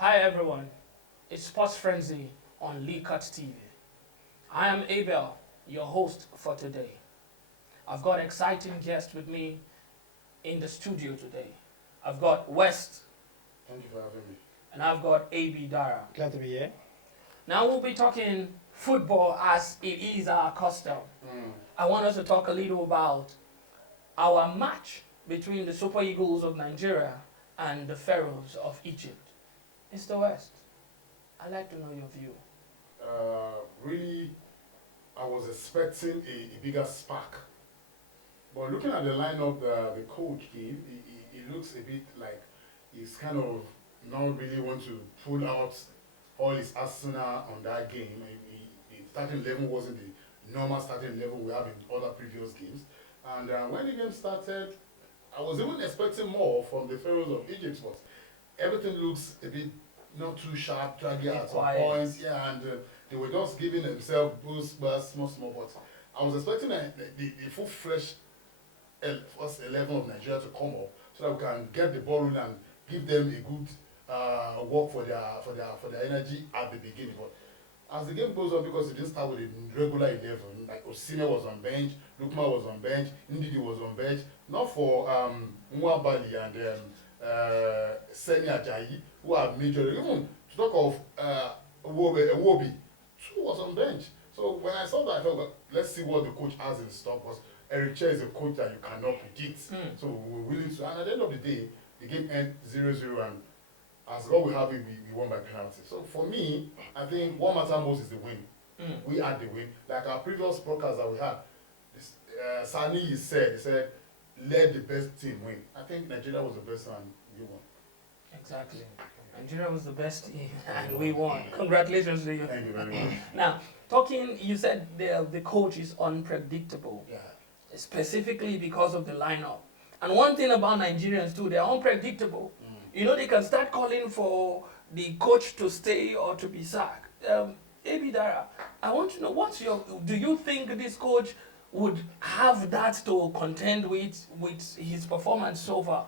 Hi everyone, it's Sports Frenzy on Lee Cut TV. I am Abel, your host for today. I've got exciting guests with me in the studio today. I've got West. Thank you for having me. And I've got AB Dara. Glad to be here. Now we'll be talking football as it is our custom. I want us to talk a little about our match between the Super Eagles of Nigeria and the Pharaohs of Egypt. Mr. West, I'd like to know your view. Really, I was expecting a bigger spark. But looking at the lineup the coach gave, it looks a bit like he's kind of not really want to pull out all his arsenal on that game. The starting 11 wasn't the normal starting 11 we have in other previous games. And when the game started, I was even expecting more from the Pharaohs of Egypt, but everything looks a bit not too sharp, draggy at some points. Yeah, and they were just giving themselves boost, small, but I was expecting the full fresh first 11 of Nigeria to come up so that we can get the ball rolling and give them a good work for their energy at the beginning. But as the game goes on, because it didn't start with a regular 11, like Osime was on bench, Lukman was on bench, Ndidi was on bench, not for Nwabali and Seni Ajayi, who are major. Even to talk of Wobi, two was on bench. So when I saw that, I thought, well, let's see what the coach has in stock. Because Eric Chair is a coach that you cannot predict. So we're willing to. And at the end of the day, the game ended 0-0, and as God will have it, we won by penalty. So for me, I think what matters most is the win. We had the win. Like our previous broadcast that we had, Sani he said, let the best team win. I think Nigeria was the best and we won. Exactly. Nigeria was the best team and we won. Congratulations to you. Thank you very much. Now, you said the coach is unpredictable. Yeah. Specifically because of the lineup. And one thing about Nigerians too, they're unpredictable. You know, they can start calling for the coach to stay or to be sacked. Abi Dara, I want to know, do you think this coach would have that to contend with his performance so far?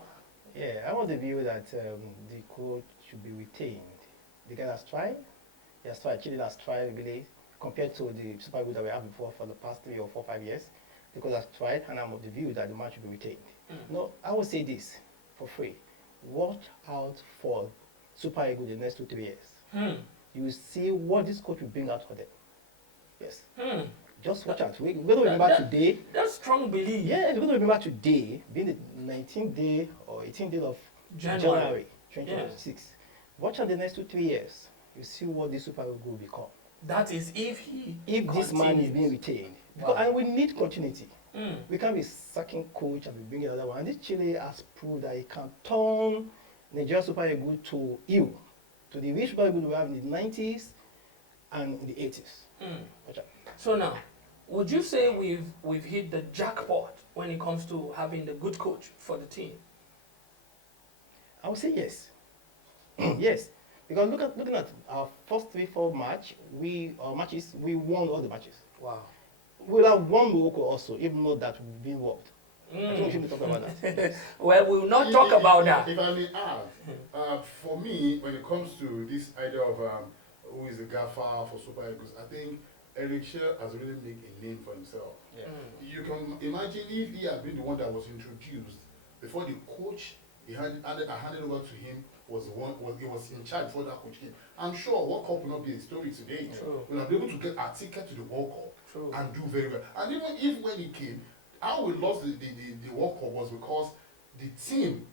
Yeah, I want the view that the coach should be retained. The guy has tried. He has tried. Chile has tried really compared to the Super Eagles that we had before for the past 3 or 4, 5 years. The coach has tried, and I'm of the view that the man should be retained. No, I would say this for free. Watch out for Super Eagles the next 2-3 years. You will see what this coach will bring out for them. Yes. Just watch out. We're going to remember today. That's strong belief. Yeah, we're going to remember today being the 19th day or 18th day of January 2026. Yeah. Watch out the next 2-3 years. You see what this Super Eagles will become. That is if this man is being retained. Because, and we need continuity. We can't be sacking coach and be bringing another one. And this Chile has proved that it can turn Nigeria Super Eagles to you, to the rich Super Eagles we have in the 90s and in the 80s. So now, would you say we've hit the jackpot when it comes to having the good coach for the team? I would say yes. Yes. Because looking at our first 3-4 matches, we won all the matches. Wow. We'll have won Morocco also, even though that we've been robbed. I think we shouldn't talk about that. Well, we'll not talk about that. If I may add, for me, when it comes to this idea of who is the gaffer for Super Eagles, I think Eric Chair has really made a name for himself. Yeah. You can imagine if he had been the one that was introduced before the coach handed over to him he was in charge before that coach came. I'm sure World Cup will not be a story today. True. We'll be able to get our ticket to the World Cup. True. And do very well. And even if when he came, how we lost the World Cup was because the team,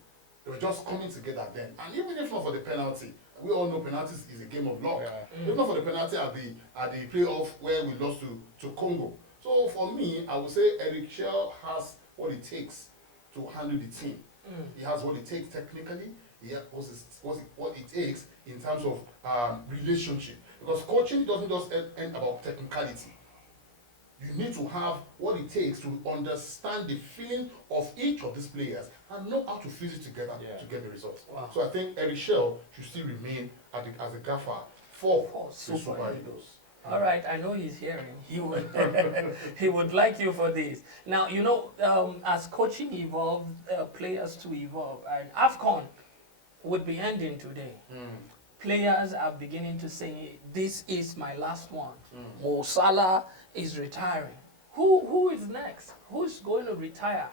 they were just coming together then. And even if not for the penalty, we all know penalties is a game of luck. Yeah. If not for the penalty at the playoff where we lost to Congo. So for me, I would say Eric Chair has what it takes to handle the team. He has what it takes technically. He has what it takes in terms of relationship. Because coaching doesn't just end about technicality. You need to have what it takes to understand the feeling of each of these players and know how to fuse it together to get the results. Wow. So I think Eric Chair should still remain as a gaffer for Super Eagles. All right, I know he's hearing. He would like you for this. Now, you know, as coaching evolves, players to evolve, and AFCON would be ending today. players are beginning to say, this is my last one. Mo Salah is retiring. Who is next? Who's going to retire?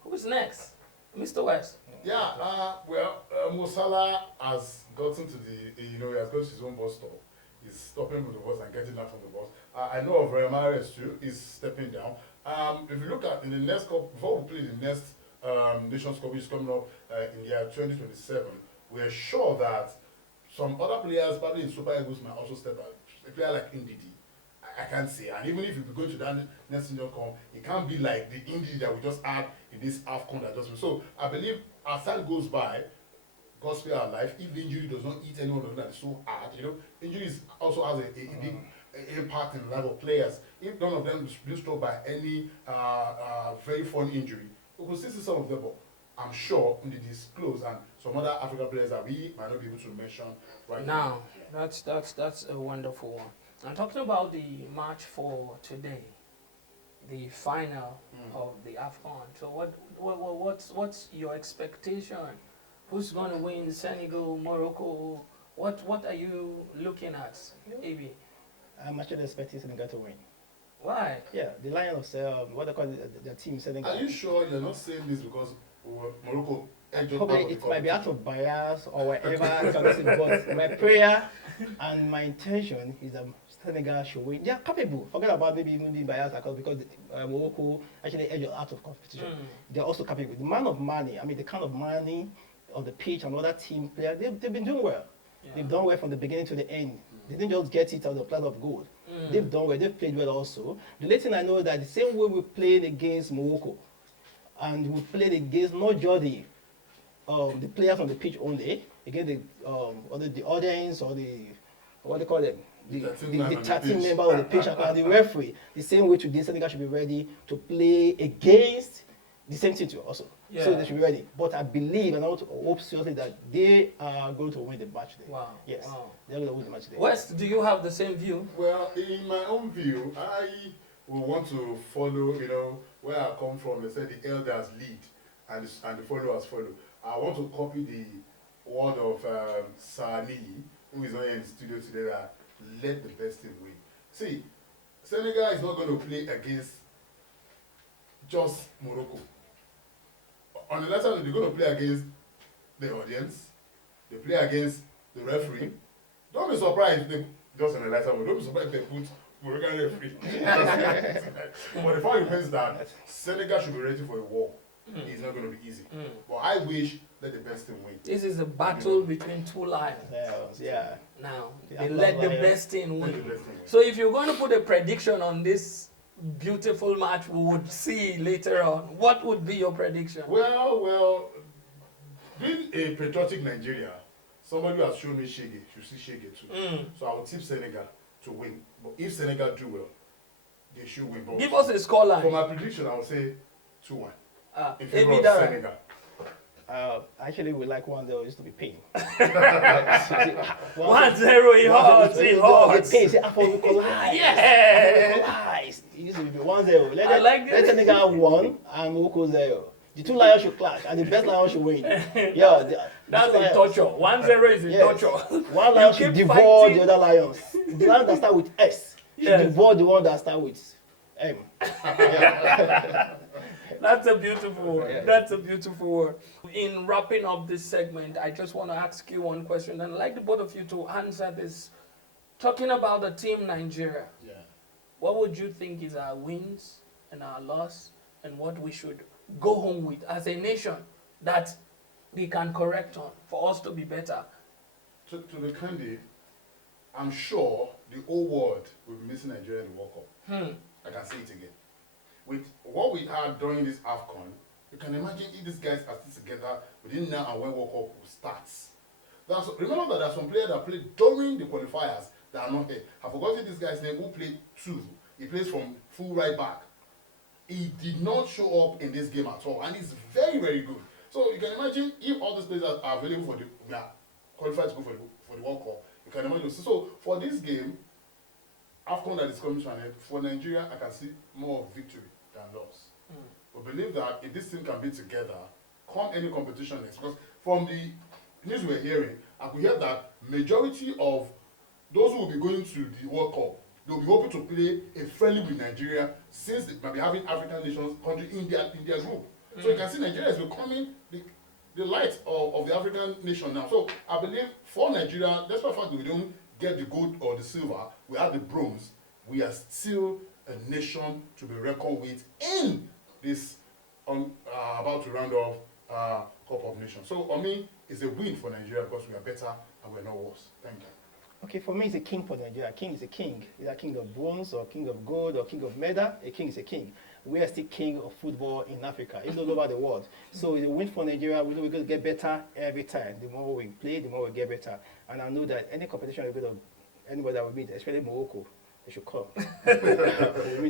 Who's next? Mr. West. Yeah, Mo Salah has gotten to he has got his own bus stop. He's stopping with the bus and getting out from the bus. I know of Mahrez too. He's stepping down. If you look at in the next cup, before we play the next Nations Cup, which is coming up in the year 2027, we're sure that some other players, probably in Super Eagles, might also step out. A player like Ndidi, I can't say. And even if you go to that next Nations Cup, it can't be like the Ndidi that we just had in this AFCON that just. So I believe as time goes by, God spare our life, if the injury does not eat anyone of them that is so hard, injuries also has a big impact in the life of players. If none of them is being struck by any very fun injury, we will still see some of them, but I'm sure it is close, and some other African players that we might not be able to mention right now. That's a wonderful one. I'm talking about the match for today, the final of the AFCON. So what's your expectation? Who's going to win? Senegal, Morocco? What are you looking at, AB? I'm actually expecting Senegal to win. Why? Yeah, the Lions, what they call the team Senegal. Are you sure you're not saying this because Morocco edged out Probably of the it might be out competition? of bias or whatever, but my prayer and my intention is that Senegal should win. They are capable. Forget about maybe even being biased because Morocco actually edged out of competition. They're also capable. The man of money, the kind of money of the pitch and other team players, they've been doing well. Yeah. They've done well from the beginning to the end. They didn't just get it on the platter of gold. They've done well. They've played well also. The only thing I know is that the same way we played against Morocco, and we played against not just the players on the pitch only, against the audience or what they call them, the 13 member of the pitch and the referee. The same way today, Senegal should be ready to play against the same team too also. Yeah. So they should be ready. But I believe and I want to hope seriously that they are going to win the match today. Wow. Yes. Wow. They're going to win the match today. West, do you have the same view? Well, in my own view, I will want to follow, where I come from. They say the elders lead and the followers follow. I want to copy the word of Sani, who is not here in the studio today, that let the best team win. See, Senegal is not going to play against just Morocco. On the latter, they're going to play against the audience. They play against the referee. Don't be surprised if they, just on the latter one, don't be surprised if they put Moroccan referee. But the fact remains that Senegal should be ready for a war. It's not going to be easy. But I wish let the best team win. This is a battle between two lions. Yeah. Now, Yeah, they let the lion. best team Let the win. best team win. So if you're going to put a prediction on this beautiful match we would see later on, what would be your prediction? Well, being a patriotic Nigeria, somebody who has shown me Shege should see Shege too. So I will tip Senegal to win. But if Senegal do well, they should win. But Give us a for scoreline. my prediction, I will say 2-1 in favor Ebi of Dara. Senegal. Actually, we like 1-0 used to be pain. 1-0 in hearts, in hearts. Pain, say, Afro-Nicolize. Yeah. It used to be 1-0. I like Let this. Senegal 1 and Morocco 0. The two lions should clash, and the best lion should win. Yeah, That's a torture. 1-0 is a torture. One lion You should keep devour fighting. the other lions. The lion that start with S should Yes. devour the one that start with M. Yeah. That's a beautiful word. Yeah. That's a beautiful word. In wrapping up this segment, I just want to ask you one question, and I'd like the both of you to answer this. Talking about the team Nigeria, Yeah. what would you think is our wins and our loss, and what we should go home with as a nation that we can correct on for us to be better? To be candid, I'm sure the whole world will be missing Nigeria in the World Cup. I can say it again. With what we had during this AFCON, you can imagine if these guys are still together within now and when World Cup starts. Remember that there are some players that played during the qualifiers that are not here. I've forgotten this guy's name who played 2. He plays from full right back. He did not show up in this game at all, and he's very, very good. So you can imagine if all these players are available for they are qualified to go for the World Cup. You can imagine. So for this game, AFCON that is coming to an end, for Nigeria, I can see more of victory than loss. But believe that if this team can be together, come any competition next, because from the news we're hearing, I could hear that majority of those who will be going to the World Cup, they will be hoping to play a friendly with Nigeria, since they might be having African nations country in their group. So you can see Nigeria is becoming the light of the African nation now. So I believe for Nigeria, despite the fact that we don't get the gold or the silver, we have the bronze, we are still a nation to be reckoned with in this about to round off Cup of Nations. So for me, it's a win for Nigeria because we are better and we're not worse. Thank you. Okay, for me, it's a king for Nigeria. King is a king. Either king of bronze or king of gold or king of medal. A king is a king. We are still king of football in Africa, even all over the world. So it's a win for Nigeria. We know we're going to get better every time. The more we play, the more we get better. And I know that any competition we're going to, anybody that we meet, especially Morocco, they should come.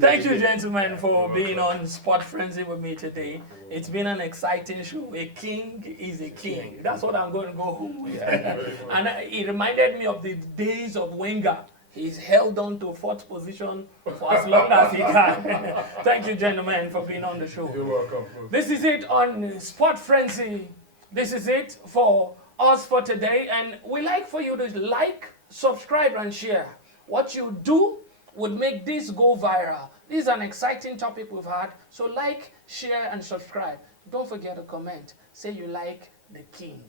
Thank you, gentlemen, for being on Sport Frenzy with me today. It's been an exciting show. A king is a king. That's what I'm going to go home with. And it reminded me of the days of Wenger. He's held on to fourth position for as long as he can. Thank you, gentlemen, for being on the show. You're welcome. This is it on Sport Frenzy. This is it for us for today. And we like for you to like, subscribe, and share. What you do would make this go viral. This is an exciting topic we've had. So like, share, and subscribe. Don't forget to comment. Say you like the king.